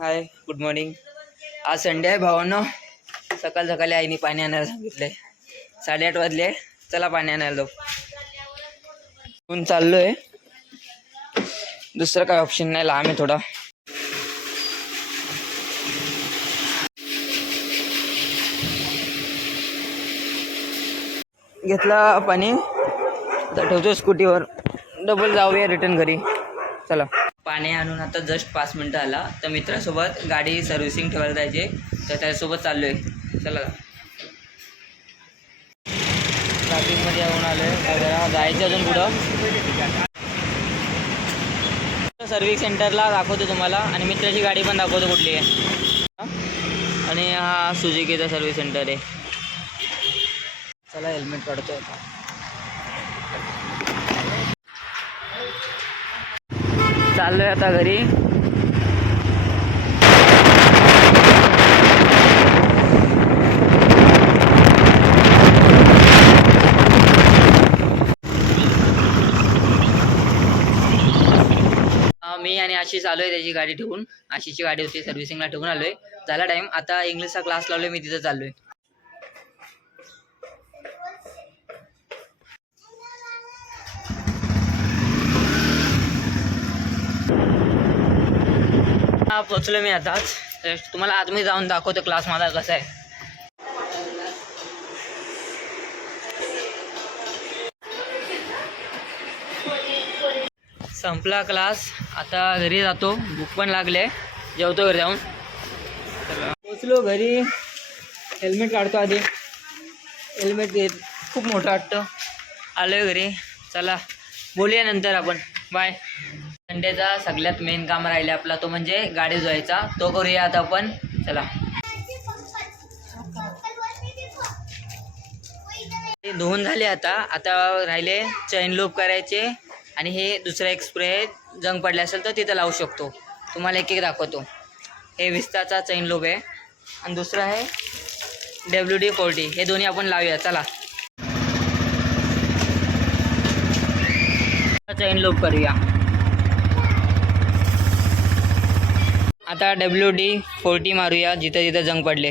हाय, good morning. आज Sunday आहे भावांनो. सकाळ सकाळी आईने पाणी आणायला सांगितलंय. 8:30 वाजले. चला पाणी आणायला जाऊ. पण चाललोय, दुसरं काय ऑप्शन नाही. लांब आहे थोडा. घेतला पाणी, आता ठेवतो स्कूटीवर. डबल जाऊया रिटर्न घरी. चला. पाणी आणून आता जस्ट 5 मिनटं आला. तर मित्रासोबत गाडी सर्व्हिसिंग ठेवायला जायचे, तर त्याच्यासोबत चाललोय. चला. ट्रॅफिकमध्ये येऊन आलोय. जरा जायचं अजून पुढं. सर्व्हिस सेंटरला दाखवतो तुम्हाला, आणि मित्राची गाडी पण दाखवतो कुठली आहे. आणि हा सुझुकीचा सर्व्हिस सेंटर आहे. चला हेल्मेट काढतो आता. चाललोय आता घरी. मी आणि आशिष आलोय त्याची गाडी ठेवून. आशिषची गाडी होती, सर्व्हिसिंगला ठेवून आलोय. झाला टाइम. आता इंग्लिशचा क्लास लावलोय मी, तिथं चाललोय. पोचलो मी आताच. तुम्हाला आतमध्ये जाऊन दाखवतो क्लास माझा कसा आहे. संपला क्लास. आता घरी जातो. भूक पण लागले. जेवतो घरी जाऊन. पोचलो घरी. हेल्मेट काढतो आधी. हेल्मेट घेत खूप मोठं वाटतं. आलोय घरी. चला बोलूया नंतर आपण. बाय. संडेचा सगळ्यात मेन काम राहिले आपला, तो म्हणजे गाडी धुवायचा. तो करूया आता आपण. चला. धुवून झाले. आता राहिले चैन लूप करायचे. आणि हे दुसरा एक स्प्रे जंग पडले असेल तर तिथं लावू शकतो. तुम्हाला एक एक दाखवतो. हे विस्ताचा चैन लूप आहे, आणि दुसरा आहे WD-40. हे दोन्ही आपण लावूया. चला चैन लूप करूया. आता WD-40 मारूया जिथं जिथं जंग पडले.